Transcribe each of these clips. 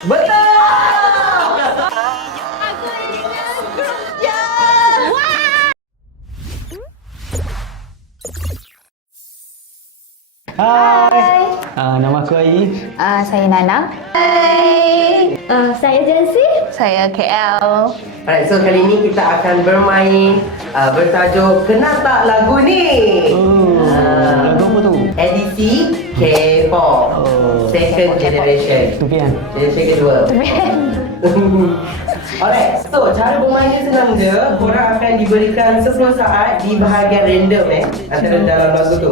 Betul. Oh, ya, aku ya. Hai. Hai. Uh, nama aku Ai. Uh, saya Nana. Hai. Uh, saya Jensi. Saya KL. Alright, so kali ini kita akan bermain uh, bertajuk Kenapa Lagu Ni? Oh, uh, uh, lagu apa tu? Edisi K-pop, second generation. Tu pian. Generation kedua. Tu pian. Alright, so cara bermainnya senang je. Korang akan diberikan 10 saat di bahagian random eh. Antara dalam lagu tu.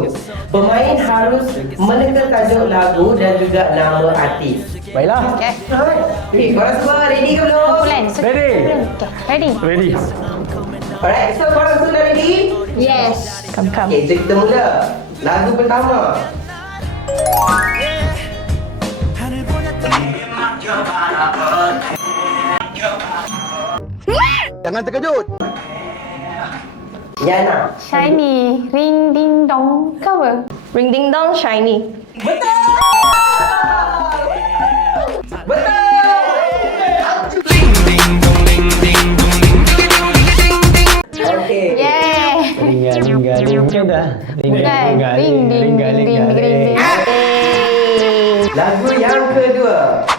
Pemain harus menekan tajuk lagu dan juga nama artis. Baiklah. Okay. Alright. Okay, korang semua ready ke belum? Plan. ready. Okay. Ready. Ready. Alright, so korang semua ready? Yes. Come, come. Okay, kita mula. Lagu pertama. Jangan terkejut. Yana. Shiny. Ring ding dong. Kau apa? Ring ding dong shiny. Betul. Bukan. Ring, ding, ding, ding, ding, ding, ding, ding, ding, ding, ding, ding, ding, ding, ding,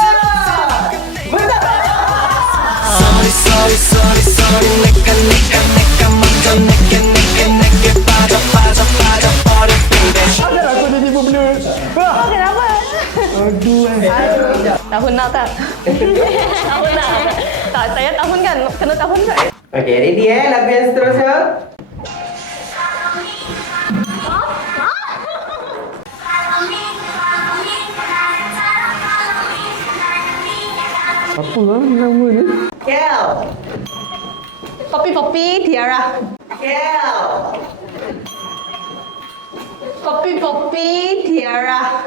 Betul. Sorry, sorry, sorry, sorry. Neka, neka, Oh, kenapa? Aduh. Aduh. Tahun nak lah, tak? tahun lah. nak. Tak, saya tahun kan. Kena tahun tak? Kan. Okay, ready eh. Lagu yang seterusnya. Apa lah nama ni? Kel. Poppy Poppy Tiara. Kel. Poppy Poppy Tiara.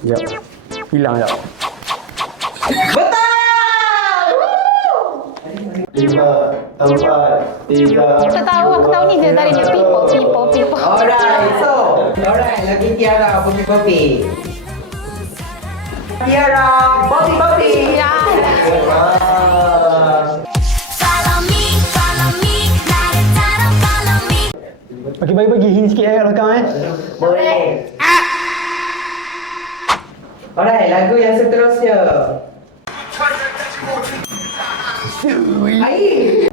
Ya. Hilang ya. Betul. 5 4 3 Aku tahu aku tahu ni dia tadi people. pop pop Bobby Bobby. Tiara, Bobby Bobby. Oke okay, bagi-bagi hints sikit eh rakam eh Boleh ah. Alright lagu yang seterusnya Sweet. Air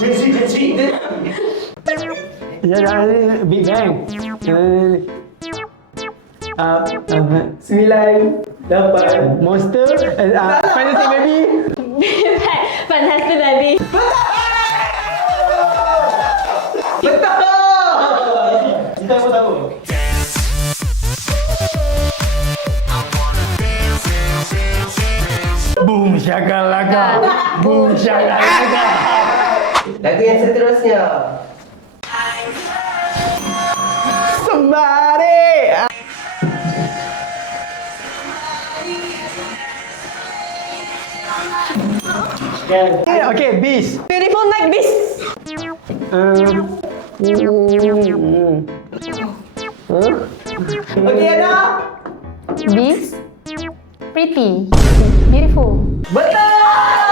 Jensi Jensi ya, ya, Big Bang. sembilan, uh, uh, lapan. Monster, uh, uh Fantastic oh. Baby. Big Bang, Fantastic Baby. betul. Betul. Betul. Betul. Betul, betul. Boom shakalaka Boom shakalaka Lagu yang seterusnya balik. Okay, bis. Beautiful night, bis. Um. Okay, ada. Bis. Pretty. Beautiful. Betul.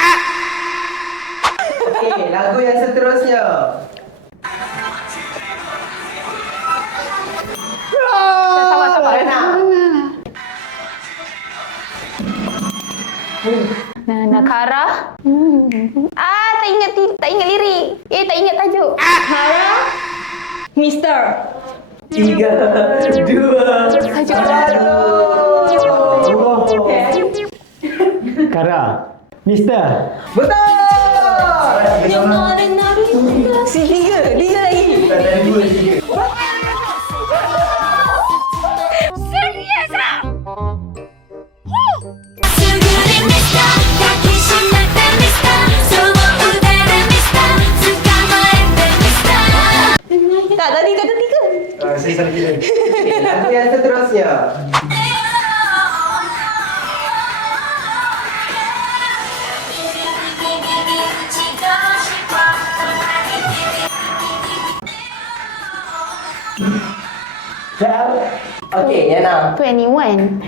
Kara. Hmm. Ah, tak ingat tak ingat lirik. Eh, tak ingat tajuk. Ah. Kara. Mister. tiga, dua, satu. Kara. <Tujuk, tuk. haro. tuk> oh, oh. okay. Mister. Betul. Betul. Si, tiga, dia lagi. Tak ada dua, tiga. Okay, Yana. Yeah, 21.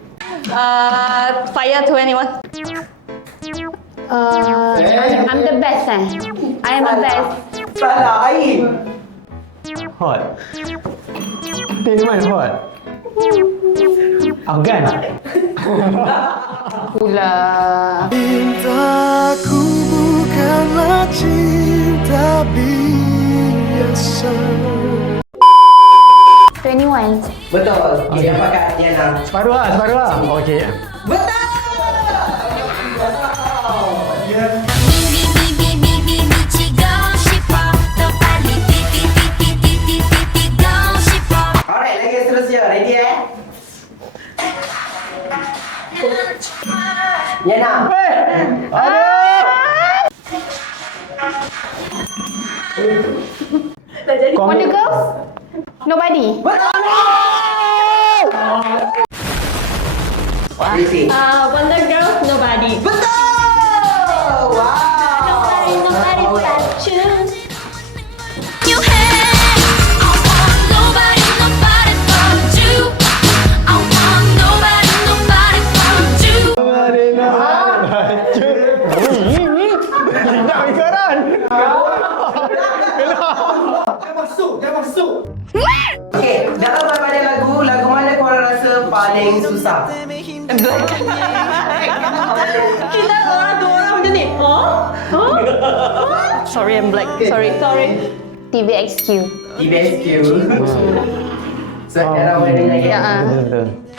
uh, fire 21. Uh, okay. I'm the best, eh? I am the best. Fala, Aim. Hot. 21 hot. Afgan. Pula. Cintaku bukanlah cinta biasa. perempuan. Betul. Oh. Okay. Okay. Yang pakai Tiana. Separuh lah, separuh lah. Okey. Betul! Yana. Hey. Halo. Dah jadi okay. Kong- okay. okay. okay. Wonder Girls? Nobody. Betul. No! Ah, uh, Wonder Girls, nobody. Betul. paling susah. Kita orang dua orang macam ni. Sorry, I'm black. Sorry, okay. sorry. TVXQ. Okay. TVXQ. Saya Sekarang ada lagi. Ya.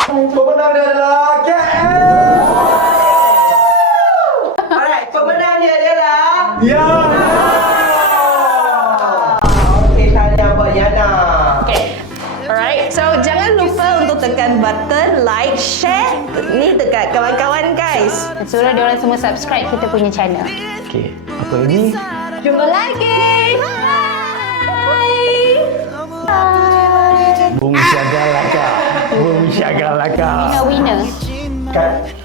Pemenang adalah KL. Alright, pemenang dia adalah. Ya. Yeah. yeah. yeah. share ni dekat kawan-kawan guys. Suruh right, dia orang semua subscribe kita punya channel. Okey, apa lagi? Jumpa lagi. Bye. Bye. Bye. Bumi Syagalaka. Lah Bumi Syagalaka. Lah winner, winner. Kat.